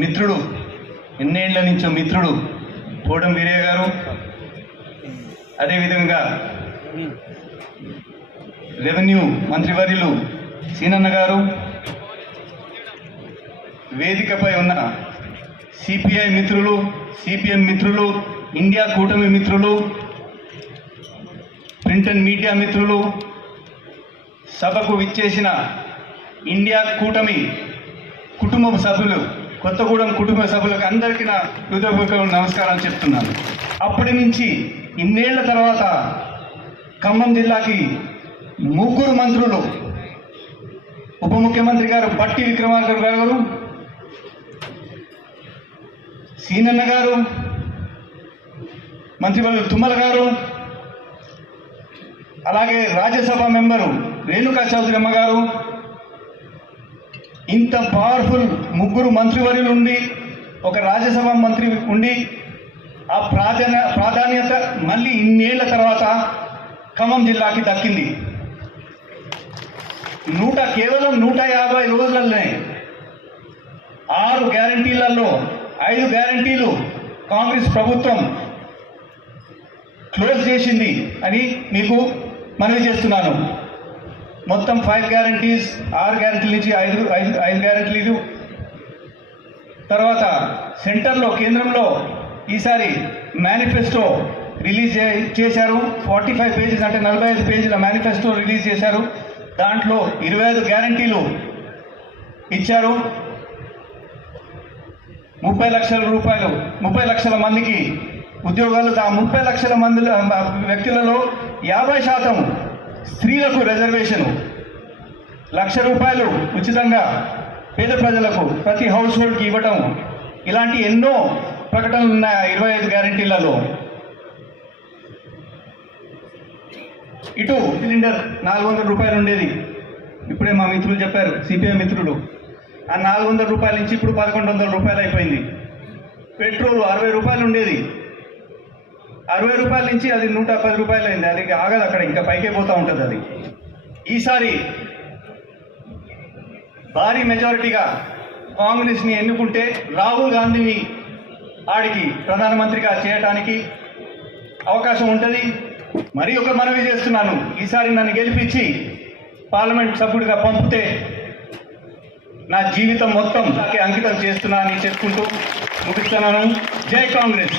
మిత్రుడు ఎన్నేళ్ళ నుంచో మిత్రుడు కోడం వీరయ్య గారు. అదేవిధంగా రెవెన్యూ మంత్రివర్యులు సీనన్న గారు. వేదికపై ఉన్న సిపిఐ మిత్రులు సిపిఎం మిత్రులు ఇండియా కూటమి మిత్రులు ప్రింట్ అండ్ మీడియా మిత్రులు సభకు విచ్చేసిన ఇండియా కూటమి కుటుంబ సభ్యులు కొత్తగూడెం కుటుంబ సభ్యులకు అందరికీ నా హృదయపూర్వక నమస్కారాలు చెప్తున్నాను. అప్పటి నుంచి ఇన్నేళ్ళ తర్వాత ఖమ్మం జిల్లాకి ముగ్గురు మంత్రులు ఉప ముఖ్యమంత్రి గారు బట్టి విక్రమార్కర్ గారు సీనన్న గారు మంత్రివర్గ తుమ్మల గారు అలాగే రాజ్యసభ మెంబరు రేణుకా చౌదరి అమ్మ గారు ఇంత పవర్ఫుల్ ముగ్గురు మంత్రివర్యులు ఉండి ఒక రాజ్యసభ మంత్రి ఉండి ఆ ప్రాధాన్య ప్రాధాన్యత మళ్ళీ ఇన్నేళ్ళ తర్వాత ఖమ్మం జిల్లాకి దక్కింది. నూట కేవలం నూట యాభై రోజులలోనే ఆరు గ్యారంటీలలో ఐదు గ్యారంటీలు కాంగ్రెస్ ప్రభుత్వం క్లోజ్ చేసింది అని మీకు మనవి చేస్తున్నాను. మొత్తం ఫైవ్ గ్యారంటీస్ ఆరు గ్యారంటీలు నుంచి ఐదు ఐదు ఐదు గ్యారంటీలు తర్వాత సెంటర్లో కేంద్రంలో ఈసారి మేనిఫెస్టో రిలీజ్ చేశారు. ఫార్టీ ఫైవ్ పేజెస్ అంటే నలభై ఐదు పేజీల మేనిఫెస్టో రిలీజ్ చేశారు. దాంట్లో ఇరవై ఐదు గ్యారంటీలు ఇచ్చారు. ముప్పై లక్షల రూపాయలు ముప్పై లక్షల మందికి ఉద్యోగాలు ఆ ముప్పై లక్షల మంది వ్యక్తులలో యాభై శాతం స్త్రీలకు రిజర్వేషను లక్ష రూపాయలు ఉచితంగా పేద ప్రజలకు ప్రతి హౌస్ హోల్డ్కి ఇవ్వటం. ఇలాంటి ఎన్నో ప్రకటనలు ఉన్నాయి ఇరవై ఐదు గ్యారంటీలలో ఇటు సిలిండర్ నాలుగు వందల రూపాయలు ఉండేది. ఇప్పుడే మా మిత్రులు చెప్పారు సిపిఐ మిత్రులు ఆ నాలుగు వందల రూపాయల నుంచి ఇప్పుడు పదకొండు వందల రూపాయలు అయిపోయింది. పెట్రోల్ అరవై రూపాయలు ఉండేది. అరవై రూపాయల నుంచి అది నూట పది రూపాయలు అయింది అది ఆగదు అక్కడ ఇంకా పైకే పోతూ ఉంటుంది అది. ఈసారి భారీ మెజారిటీగా కాంగ్రెస్ని ఎన్నుకుంటే రాహుల్ గాంధీని ఆడికి ప్రధానమంత్రిగా చేయటానికి అవకాశం ఉంటుంది. మరి ఒక మనవి చేస్తున్నాను. ఈసారి నన్ను గెలిపించి పార్లమెంట్ సభ్యుడిగా పంపితే నా జీవితం మొత్తం నాకే అంకితం చేస్తున్నా అని చెప్పుకుంటూ ముగిస్తున్నాను. జై కాంగ్రెస్!